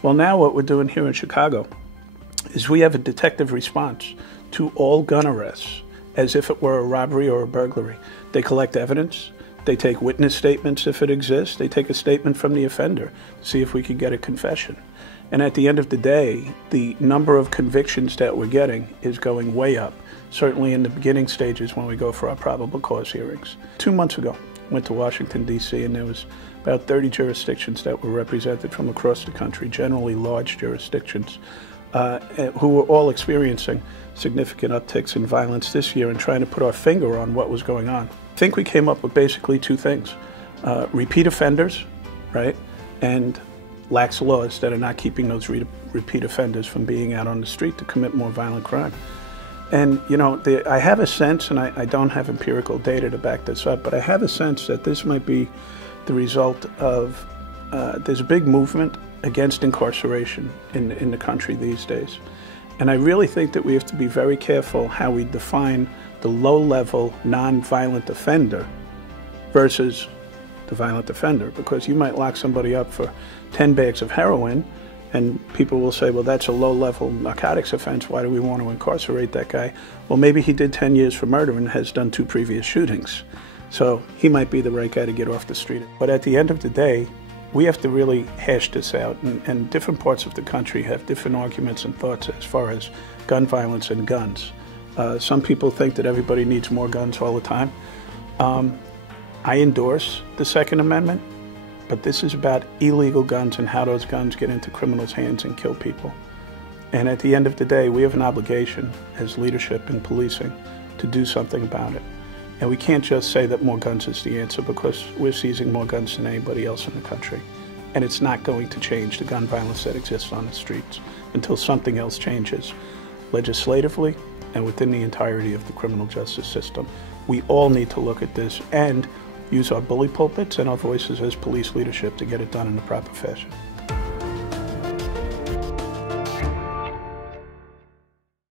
Well, now what we're doing here in Chicago is we have a detective response to all gun arrests as if it were a robbery or a burglary. They collect evidence. They take witness statements if it exists. They take a statement from the offender to see if we can get a confession. And at the end of the day, the number of convictions that we're getting is going way up, certainly in the beginning stages when we go for our probable cause hearings. 2 months ago, I went to Washington, D.C., and there was about 30 jurisdictions that were represented from across the country, generally large jurisdictions, who were all experiencing significant upticks in violence this year and trying to put our finger on what was going on. I think we came up with basically two things: repeat offenders, right, and lax laws that are not keeping those repeat offenders from being out on the street to commit more violent crime. And, you know, I have a sense, and I don't have empirical data to back this up, but I have a sense that this might be the result of, there's a big movement against incarceration in the country these days. And I really think that we have to be very careful how we define the low-level, non-violent offender versus the violent offender, because you might lock somebody up for 10 bags of heroin, and people will say, well, that's a low-level narcotics offense. Why do we want to incarcerate that guy? Well, maybe he did 10 years for murder and has done 2 previous shootings. So he might be the right guy to get off the street. But at the end of the day, we have to really hash this out, and different parts of the country have different arguments and thoughts as far as gun violence and guns. Some people think that everybody needs more guns all the time. I endorse the Second Amendment, but this is about illegal guns and how those guns get into criminals' hands and kill people. And at the end of the day, we have an obligation as leadership in policing to do something about it. And we can't just say that more guns is the answer, because we're seizing more guns than anybody else in the country. And it's not going to change the gun violence that exists on the streets until something else changes legislatively and within the entirety of the criminal justice system. We all need to look at this and use our bully pulpits and our voices as police leadership to get it done in the proper fashion.